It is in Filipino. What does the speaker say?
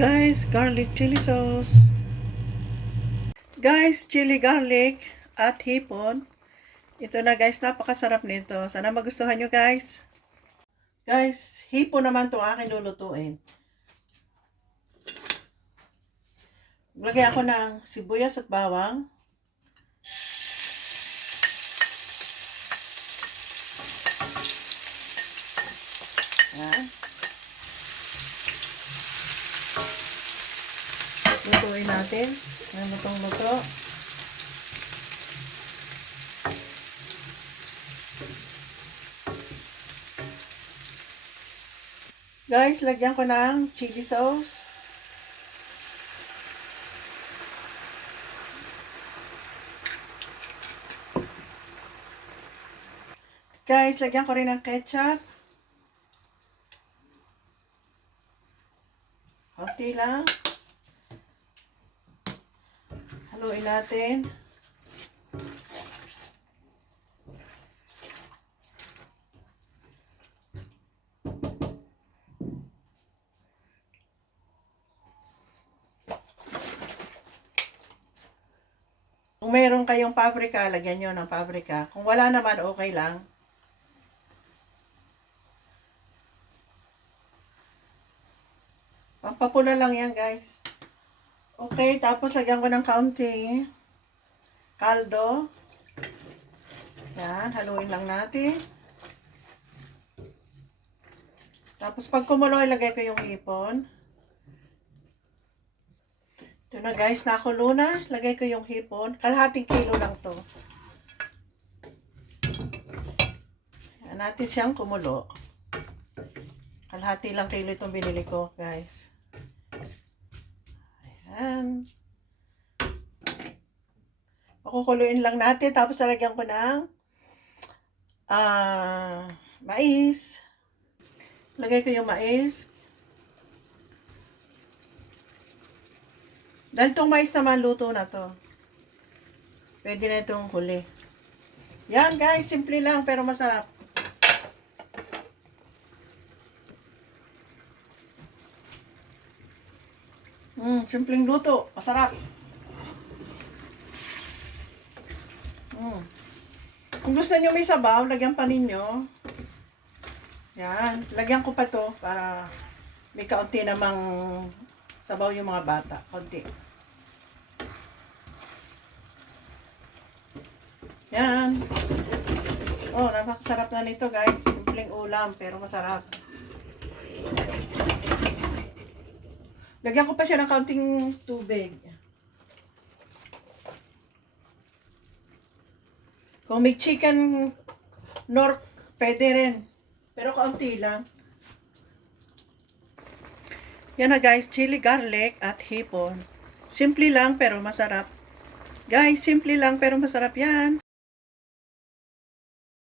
Guys, garlic chili sauce. Guys, chili garlic at hipon. Ito na guys, napakasarap nito. Sana magustuhan nyo guys. Guys, hipon naman itong aking lulutuin. Lagay ako ng sibuyas at bawang. Yan. Lutuin natin. Yan, lutong-luto. Guys, lagyan ko ng chili sauce. Guys, lagyan ko rin ng ketchup. Konti lang. Haluin natin. Kung mayroon kayong paprika, lagyan nyo ng paprika. Kung wala naman, okay lang. Pampapula lang yan, guys. Okay, tapos lagyan ko ng kaunting kaldo. Yan, haluin lang natin. Tapos pag kumulo, ilagay ko yung hipon. Ito na guys, nakulo na. Lagay ko yung hipon. Kalahating kilo lang to. Yan natin siyang kumulo. Kalahati lang kilo itong binili ko, guys. Ayan. Pakukuluin lang natin. Tapos lalagyan ko ng mais. Lagay ko yung mais. Dahil itong mais naman, luto na to. Pwede na itong huli. Yan guys, simple lang pero masarap. Simpleng luto. Masarap. Kung gusto nyo may sabaw, lagyan pa ninyo. Yan. Lagyan ko pa to para may kaunti namang sabaw yung mga bata. Kaunti. Yan. Oh, napakasarap na nito guys. Simpleng ulam pero masarap. Lagyan ko pa siya ng kaunting tubig. Kung may chicken nor, pwede rin. Pero kaunti lang. Yan na guys, chili garlic at hipon. Simple lang pero masarap. Guys, simple lang pero masarap yan.